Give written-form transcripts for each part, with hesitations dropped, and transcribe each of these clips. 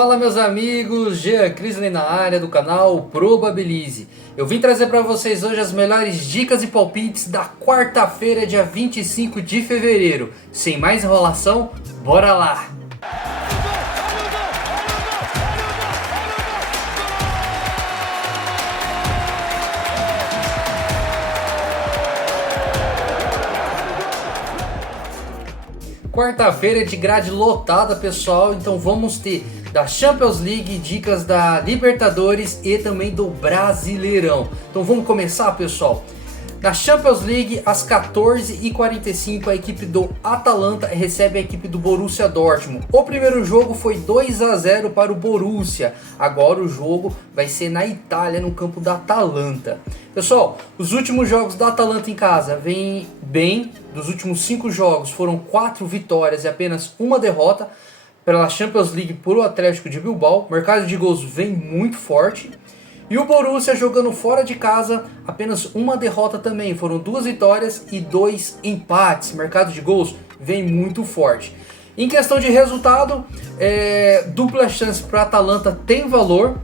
Fala meus amigos, Jean Crisley na área do canal Probabilize. Eu vim trazer para vocês hoje as melhores dicas e palpites da quarta-feira, dia 25 de fevereiro. Sem mais enrolação, bora lá! Quarta-feira é de grade lotada, pessoal, então vamos ter da Champions League, dicas da Libertadores e também do Brasileirão. Então vamos começar, pessoal. Na Champions League, às 14h45, a equipe do Atalanta recebe a equipe do Borussia Dortmund. O primeiro jogo foi 2-0 para o Borussia. Agora o jogo vai ser na Itália, no campo da Atalanta. Pessoal, os últimos jogos da Atalanta em casa vêm bem. Dos últimos 5 jogos foram 4 vitórias e apenas uma derrota. Pela Champions League por o Atlético de Bilbao. O mercado de gols vem muito forte. E o Borussia jogando fora de casa, apenas uma derrota também. Foram 2 vitórias e 2 empates. O mercado de gols vem muito forte. Em questão de resultado, dupla chance para a Atalanta tem valor.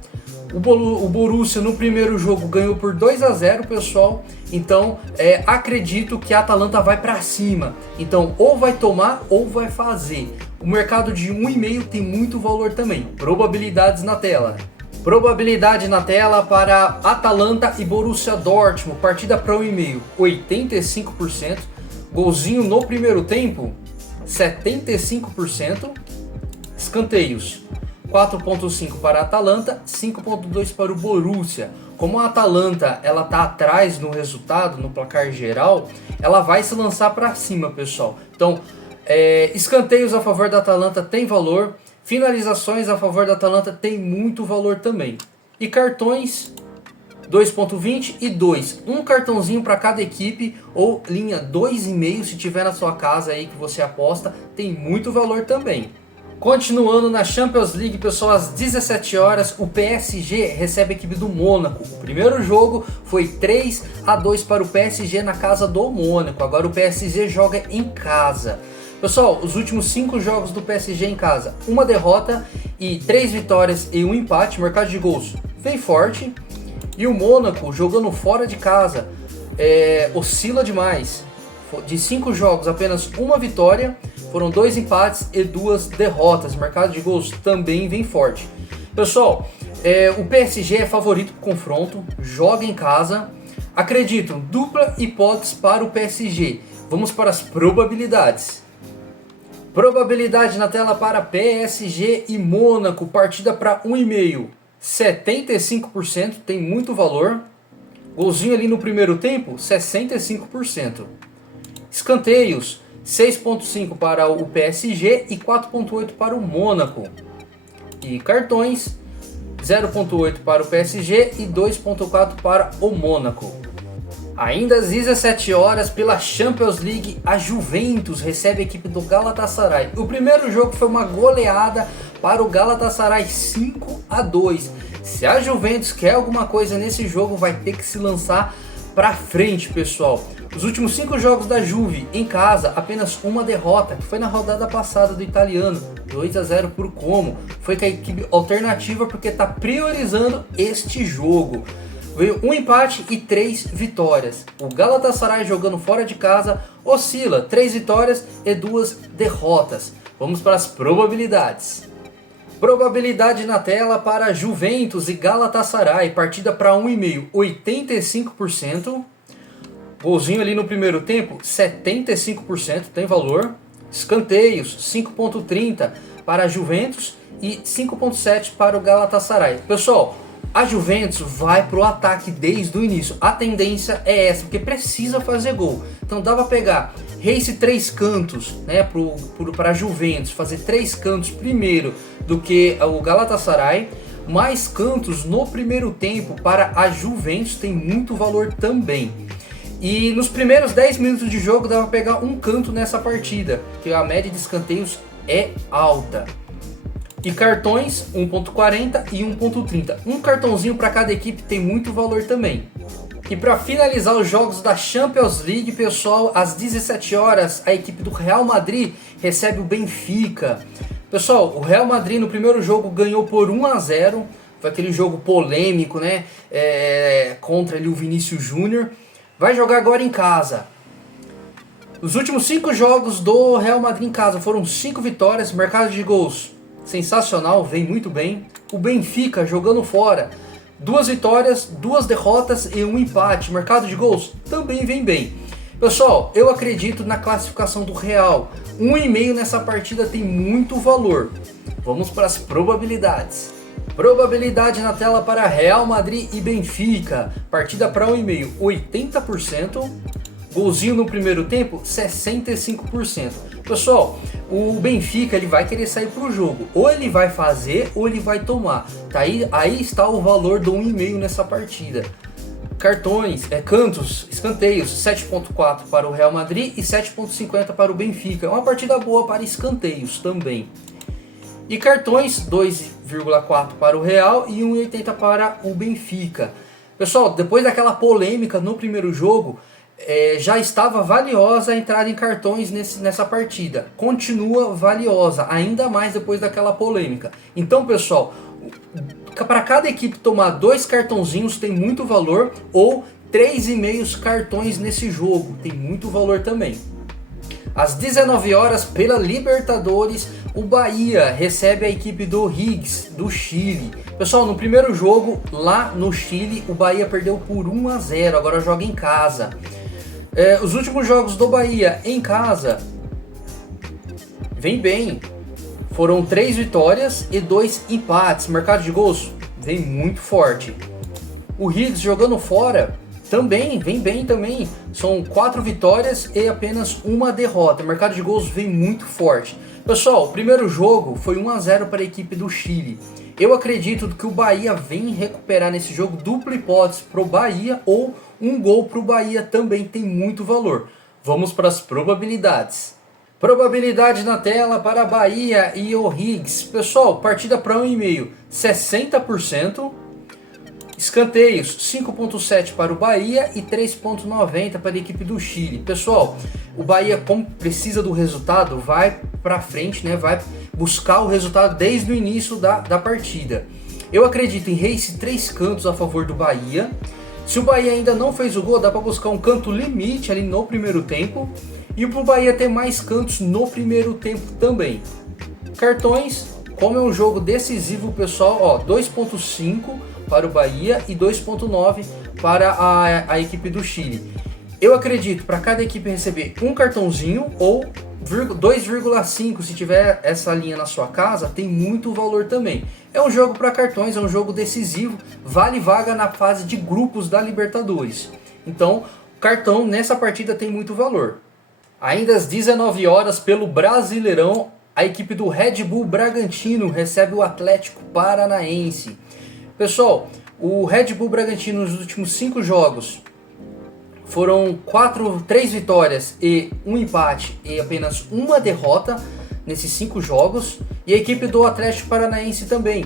O Borussia no primeiro jogo ganhou por 2-0, pessoal. Então acredito que a Atalanta vai para cima. Então ou vai tomar ou vai fazer. O mercado de 1,5 tem muito valor também. Probabilidades na tela. Probabilidade na tela para Atalanta e Borussia Dortmund. Partida para 1,5, 85%. Golzinho no primeiro tempo, 75%. Escanteios, 4.5 para a Atalanta, 5.2 para o Borussia. Como a Atalanta ela tá atrás no resultado, no placar geral, ela vai se lançar para cima, pessoal. Então, escanteios a favor da Atalanta tem valor. Finalizações a favor da Atalanta tem muito valor também. E cartões, 2.20 e 2. Um cartãozinho para cada equipe, ou linha 2,5 se tiver na sua casa aí que você aposta, tem muito valor também. Continuando na Champions League, pessoal, às 17 horas, o PSG recebe a equipe do Mônaco. O primeiro jogo foi 3-2 para o PSG na casa do Mônaco. Agora o PSG joga em casa. Pessoal, os últimos 5 jogos do PSG em casa, uma derrota e 3 vitórias e um empate. Mercado de gols vem forte. E o Mônaco jogando fora de casa oscila demais. De 5 jogos, apenas uma vitória. Foram 2 empates e 2 derrotas. Mercado de gols também vem forte. Pessoal, o PSG é favorito para o confronto. Joga em casa. Acredito, dupla hipótese para o PSG. Vamos para as probabilidades. Probabilidade na tela para PSG e Mônaco, partida para 1,5, 75%, tem muito valor. Golzinho ali no primeiro tempo, 65%. Escanteios, 6.5 para o PSG e 4.8 para o Mônaco. E cartões, 0.8 para o PSG e 2.4 para o Mônaco. Ainda às 17 horas, pela Champions League, a Juventus recebe a equipe do Galatasaray. O primeiro jogo foi uma goleada para o Galatasaray, 5-2. Se a Juventus quer alguma coisa nesse jogo, vai ter que se lançar para frente, pessoal. Os últimos 5 jogos da Juve em casa, apenas uma derrota, que foi na rodada passada do italiano, 2-0 por Como. Foi com a equipe alternativa porque está priorizando este jogo. Veio um empate e 3 vitórias. O Galatasaray jogando fora de casa oscila, 3 vitórias e 2 derrotas. Vamos para as probabilidades. Probabilidade na tela para Juventus e Galatasaray. Partida para 1,5, 85%. Golzinho ali no primeiro tempo, 75%, tem valor. Escanteios, 5.30 para a Juventus e 5.7 para o Galatasaray. Pessoal, a Juventus vai pro ataque desde o início. A tendência é essa, porque precisa fazer gol. Então dá para pegar Race 3 cantos, né, para a Juventus, fazer 3 cantos primeiro do que o Galatasaray. Mais cantos no primeiro tempo para a Juventus tem muito valor também. E nos primeiros 10 minutos de jogo dá para pegar um canto nessa partida, que a média de escanteios é alta. E cartões 1.40 e 1.30. Um cartãozinho para cada equipe tem muito valor também. E para finalizar os jogos da Champions League, pessoal, às 17 horas, a equipe do Real Madrid recebe o Benfica. Pessoal, o Real Madrid no primeiro jogo ganhou por 1-0. Foi aquele jogo polêmico, né? Contra ali o Vinícius Júnior. Vai jogar agora em casa. Os últimos 5 jogos do Real Madrid em casa foram 5 vitórias. Mercado de gols sensacional, vem muito bem. O Benfica jogando fora, 2 vitórias, 2 derrotas e 1 empate. Mercado de gols também vem bem. Pessoal, eu acredito na classificação do Real. 1,5 nessa partida tem muito valor. Vamos para as probabilidades. Probabilidade na tela para Real Madrid e Benfica. Partida para 1,5, 80%. Golzinho no primeiro tempo, 65%. Pessoal, o Benfica ele vai querer sair para o jogo. Ou ele vai fazer ou ele vai tomar. Tá aí está o valor do 1,5 nessa partida. Cantos, escanteios, 7,4 para o Real Madrid e 7,50 para o Benfica. É uma partida boa para escanteios também. E cartões, 2,4 para o Real e 1,80 para o Benfica. Pessoal, depois daquela polêmica no primeiro jogo, já estava valiosa a entrada em cartões nessa partida. Continua valiosa, ainda mais depois daquela polêmica. Então, pessoal, para cada equipe tomar 2 cartãozinhos tem muito valor, ou 3,5 cartões nesse jogo, tem muito valor também. Às 19 horas, pela Libertadores, o Bahia recebe a equipe do Higgs, do Chile. Pessoal, no primeiro jogo, lá no Chile, o Bahia perdeu por 1-0, agora joga em casa. Os últimos jogos do Bahia em casa, vem bem. Foram 3 vitórias e 2 empates. Mercado de gols vem muito forte. O Higgs jogando fora também vem bem também. São 4 vitórias e apenas 1 derrota. Mercado de gols vem muito forte. Pessoal, o primeiro jogo foi 1-0 para a equipe do Chile. Eu acredito que o Bahia vem recuperar nesse jogo, dupla hipótese para o Bahia ou 1 gol para o Bahia também tem muito valor. Vamos para as probabilidades. Probabilidade na tela para Bahia e o Higgs. Pessoal, partida para 1,5, 60%. Escanteios, 5,7 para o Bahia e 3,90 para a equipe do Chile. Pessoal, o Bahia, como precisa do resultado, vai para frente, né? Vai buscar o resultado desde o início da partida. Eu acredito em race 3 cantos a favor do Bahia. Se o Bahia ainda não fez o gol, dá para buscar um canto limite ali no primeiro tempo. E para o Bahia ter mais cantos no primeiro tempo também. Cartões, como é um jogo decisivo, pessoal, 2,5 para o Bahia e 2,9 para a equipe do Chile. Eu acredito para cada equipe receber um cartãozinho ou 2,5 se tiver essa linha na sua casa, tem muito valor também. É um jogo para cartões, é um jogo decisivo, vale vaga na fase de grupos da Libertadores. Então, cartão nessa partida tem muito valor. Ainda às 19 horas, pelo Brasileirão, a equipe do Red Bull Bragantino recebe o Atlético Paranaense. Pessoal, o Red Bull Bragantino nos últimos 5 jogos foram 3 vitórias e 1 empate e apenas 1 derrota nesses 5 jogos. E a equipe do Atlético Paranaense também.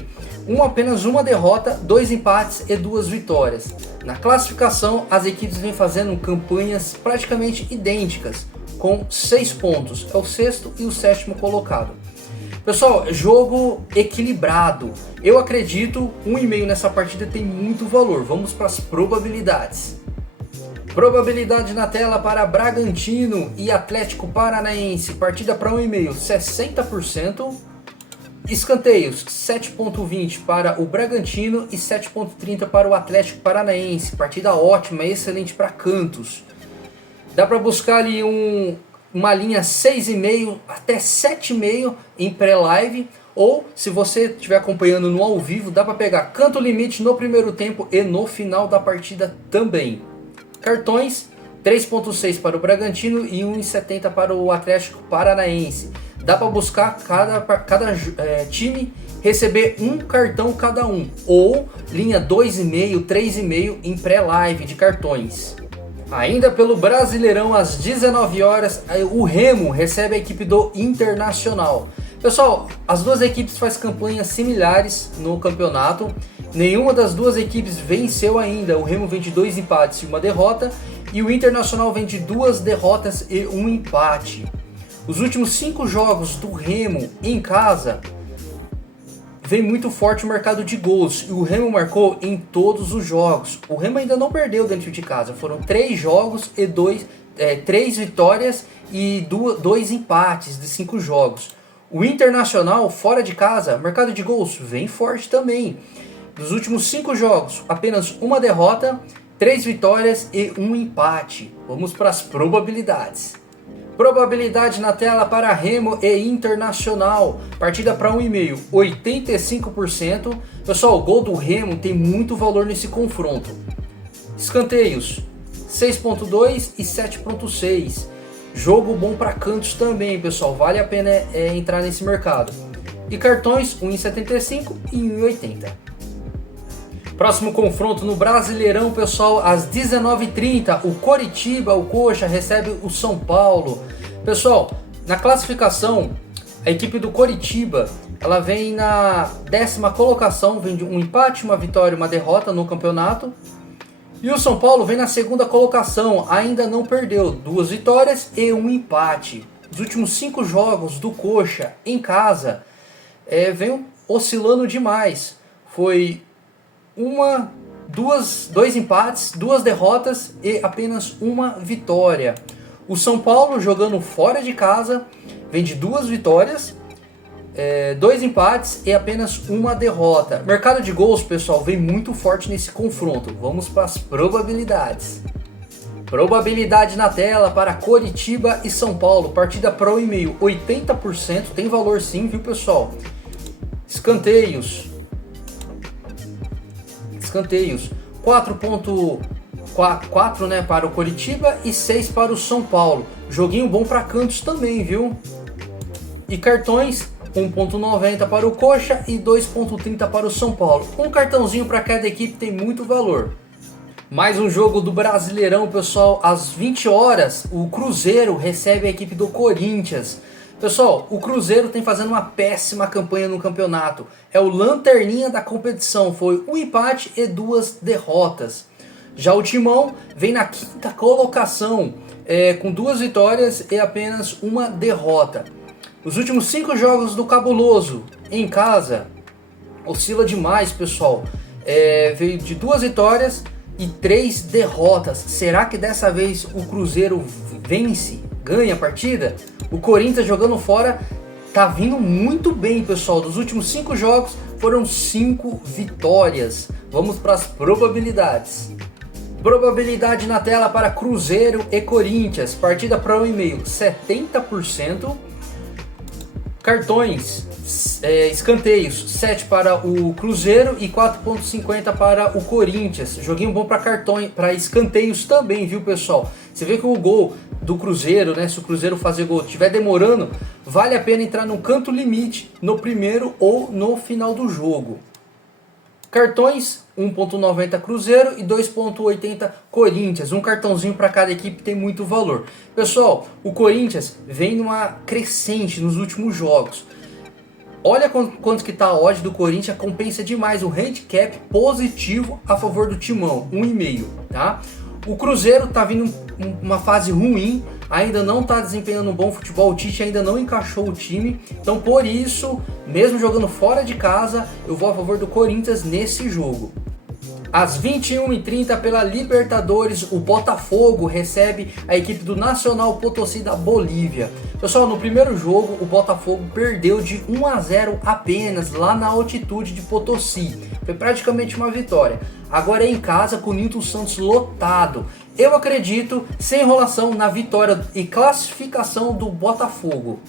Apenas 1 derrota, 2 empates e 2 vitórias. Na classificação, as equipes vêm fazendo campanhas praticamente idênticas, com 6 pontos. É o 6º e o 7º colocado. Pessoal, jogo equilibrado. Eu acredito 1,5 nessa partida tem muito valor. Vamos para as probabilidades. Probabilidade na tela para Bragantino e Atlético Paranaense. Partida para 1,5, 60%. Escanteios, 7,20 para o Bragantino e 7,30 para o Atlético Paranaense. Partida ótima, excelente para cantos. Dá para buscar ali uma linha 6,5 até 7,5 em pré-live. Ou, se você estiver acompanhando no ao vivo, dá para pegar canto limite no primeiro tempo e no final da partida também. Cartões, 3,6 para o Bragantino e 1,70 para o Atlético Paranaense. Dá para buscar cada time receber um cartão cada um. Ou linha 2,5, 3,5 em pré-live de cartões. Ainda pelo Brasileirão, às 19 horas, o Remo recebe a equipe do Internacional. Pessoal, as duas equipes fazem campanhas similares no campeonato. Nenhuma das duas equipes venceu ainda. O Remo vem de 2 empates e 1 derrota. E o Internacional vem de 2 derrotas e 1 empate. Os últimos 5 jogos do Remo em casa vem muito forte o mercado de gols e o Remo marcou em todos os jogos. O Remo ainda não perdeu dentro de casa, foram 3 jogos e 3 vitórias e 2 empates de 5 jogos. O Internacional fora de casa, mercado de gols vem forte também. Dos últimos 5 jogos, apenas uma derrota, 3 vitórias e 1 empate. Vamos para as probabilidades. Probabilidade na tela para Remo e Internacional. Partida para 1,5, 85%. Pessoal, o gol do Remo tem muito valor nesse confronto. Escanteios, 6.2 e 7.6. Jogo bom para cantos também, pessoal. Vale a pena entrar nesse mercado. E cartões, 1,75 e 1,80. Próximo confronto no Brasileirão, pessoal, às 19h30, o Coritiba, o Coxa, recebe o São Paulo. Pessoal, na classificação, a equipe do Coritiba, ela vem na 10ª colocação, vem de um empate, uma vitória e uma derrota no campeonato. E o São Paulo vem na 2ª colocação, ainda não perdeu, 2 vitórias e 1 empate. Os últimos 5 jogos do Coxa em casa vem oscilando demais. Foi 2 empates, 2 derrotas e apenas 1 vitória. O São Paulo jogando fora de casa vem de 2 vitórias, 2 empates e apenas 1 derrota. Mercado de gols, pessoal, vem muito forte nesse confronto. Vamos para as probabilidades. Probabilidade na tela para Coritiba e São Paulo. Partida para 1,5, 80%. Tem valor sim, viu, pessoal? Escanteios, 4.4, né, para o Coritiba e 6 para o São Paulo. Joguinho bom para cantos também, viu? E cartões, 1.90 para o Coxa e 2.30 para o São Paulo. Um cartãozinho para cada equipe tem muito valor. Mais um jogo do Brasileirão, pessoal. Às 20 horas, o Cruzeiro recebe a equipe do Corinthians. Pessoal, o Cruzeiro tem fazendo uma péssima campanha no campeonato. É o lanterninha da competição. Foi 1 empate e 2 derrotas. Já o Timão vem na 5ª colocação, com 2 vitórias e apenas 1 derrota. Os últimos 5 jogos do Cabuloso em casa oscila demais, pessoal. Veio de 2 vitórias e 3 derrotas. Será que dessa vez o Cruzeiro vence, ganha a partida? O Corinthians jogando fora tá vindo muito bem, pessoal. Dos últimos 5 jogos foram 5 vitórias. Vamos para as probabilidades. Probabilidade na tela para Cruzeiro e Corinthians. Partida para 1,5, 70%. Cartões, escanteios, 7 para o Cruzeiro e 4.50 para o Corinthians. Joguinho bom para escanteios também, viu, pessoal? Você vê que o gol do Cruzeiro, né, se o Cruzeiro fazer gol estiver demorando, vale a pena entrar no canto limite no primeiro ou no final do jogo. Cartões, 1.90 Cruzeiro e 2.80 Corinthians. Um cartãozinho para cada equipe tem muito valor. Pessoal, o Corinthians vem numa crescente nos últimos jogos. Olha quanto que tá a odd do Corinthians, compensa demais o handicap positivo a favor do Timão, 1,5, tá? O Cruzeiro tá vindo uma fase ruim, ainda não tá desempenhando um bom futebol, o Tite ainda não encaixou o time, então por isso, mesmo jogando fora de casa, eu vou a favor do Corinthians nesse jogo. Às 21h30 pela Libertadores, o Botafogo recebe a equipe do Nacional Potosí da Bolívia. Pessoal, no primeiro jogo o Botafogo perdeu de 1-0 apenas lá na altitude de Potosí. Foi praticamente uma vitória. Agora é em casa com o Nilton Santos lotado. Eu acredito, sem enrolação, na vitória e classificação do Botafogo.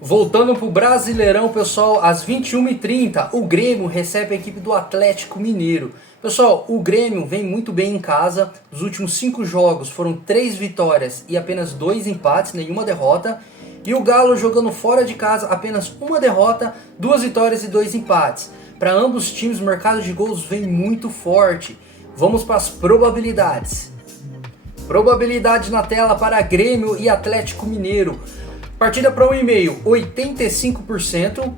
Voltando para o Brasileirão, pessoal, às 21h30 o Grêmio recebe a equipe do Atlético Mineiro. Pessoal, o Grêmio vem muito bem em casa. Nos últimos 5 jogos foram 3 vitórias e apenas 2 empates, nenhuma derrota. E o Galo jogando fora de casa, apenas 1 derrota, 2 vitórias e 2 empates. Para ambos os times, o mercado de gols vem muito forte. Vamos para as probabilidades. Probabilidade na tela para Grêmio e Atlético Mineiro. Partida para 1,5, 85%.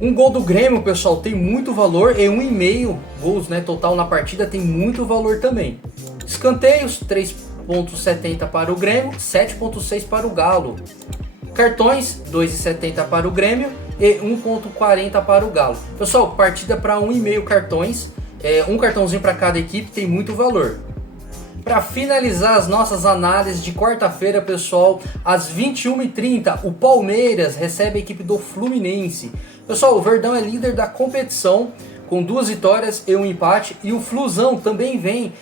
Um gol do Grêmio, pessoal, tem muito valor. E 1,5 gols, né, total na partida tem muito valor também. Escanteios, 3.70 para o Grêmio, 7.6 para o Galo. Cartões, 2,70 para o Grêmio e 1,40 para o Galo. Pessoal, partida para 1,5 cartões, um cartãozinho para cada equipe, tem muito valor. Para finalizar as nossas análises de quarta-feira, pessoal, às 21h30, o Palmeiras recebe a equipe do Fluminense. Pessoal, o Verdão é líder da competição, com 2 vitórias e um empate, e o Flusão também vem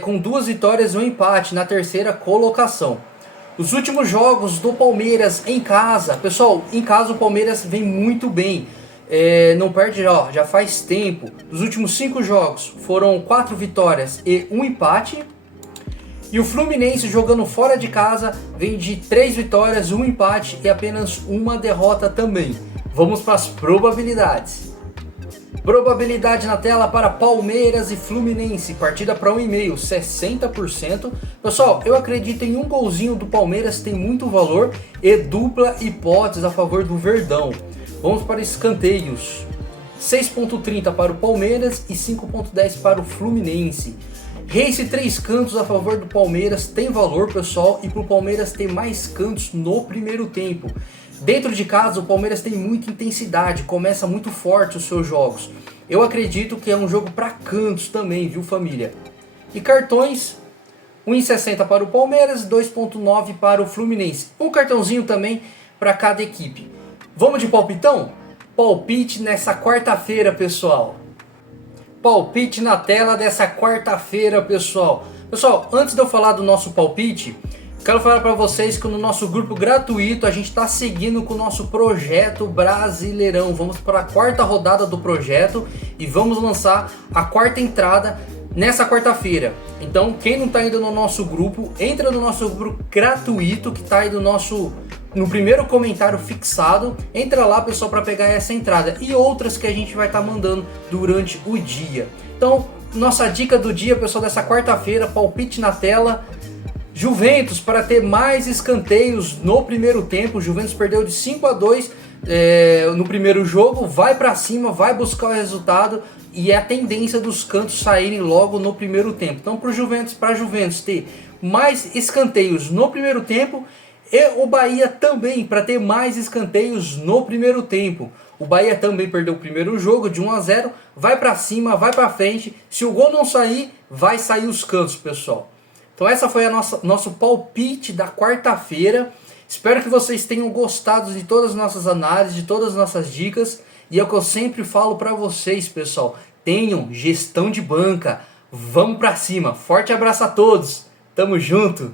com 2 vitórias e um empate na terceira colocação. Os últimos jogos do Palmeiras em casa, pessoal, em casa o Palmeiras vem muito bem, não perde já faz tempo. Dos últimos 5 jogos foram 4 vitórias e um empate. E o Fluminense, jogando fora de casa, vem de 3 vitórias, um empate e apenas uma derrota também. Vamos para as probabilidades. Probabilidade na tela para Palmeiras e Fluminense, partida para 1,5, 60%. Pessoal, eu acredito em um golzinho do Palmeiras, tem muito valor, e dupla hipótese a favor do Verdão. Vamos para escanteios. 6,30 para o Palmeiras e 5,10 para o Fluminense. Race 3 cantos a favor do Palmeiras tem valor, pessoal, e para o Palmeiras ter mais cantos no primeiro tempo. Dentro de casa, o Palmeiras tem muita intensidade, começa muito forte os seus jogos. Eu acredito que é um jogo para cantos também, viu, família? E cartões, 1,60 para o Palmeiras, 2,9 para o Fluminense. Um cartãozinho também para cada equipe. Vamos de palpitão? Palpite nessa quarta-feira, pessoal. Palpite na tela dessa quarta-feira, pessoal. Pessoal, antes de eu falar do nosso palpite, quero falar para vocês que no nosso grupo gratuito a gente está seguindo com o nosso projeto Brasileirão. Vamos para a 4ª rodada do projeto e vamos lançar a 4ª entrada nessa quarta-feira. Então, quem não está ainda no nosso grupo, entra no nosso grupo gratuito que está aí no primeiro comentário fixado. Entra lá, pessoal, para pegar essa entrada e outras que a gente vai estar mandando durante o dia. Então, nossa dica do dia, pessoal, dessa quarta-feira, palpite na tela. Juventus para ter mais escanteios no primeiro tempo. O Juventus perdeu de 5-2 no primeiro jogo, vai para cima, vai buscar o resultado e é a tendência dos cantos saírem logo no primeiro tempo. Então, para a Juventus ter mais escanteios no primeiro tempo, e o Bahia também para ter mais escanteios no primeiro tempo. O Bahia também perdeu o primeiro jogo de 1-0, vai para cima, vai para frente. Se o gol não sair, vai sair os cantos, pessoal. Então essa foi a nosso palpite da quarta-feira. Espero que vocês tenham gostado de todas as nossas análises, de todas as nossas dicas. E é o que eu sempre falo para vocês, pessoal. Tenham gestão de banca. Vamos para cima. Forte abraço a todos. Tamo junto.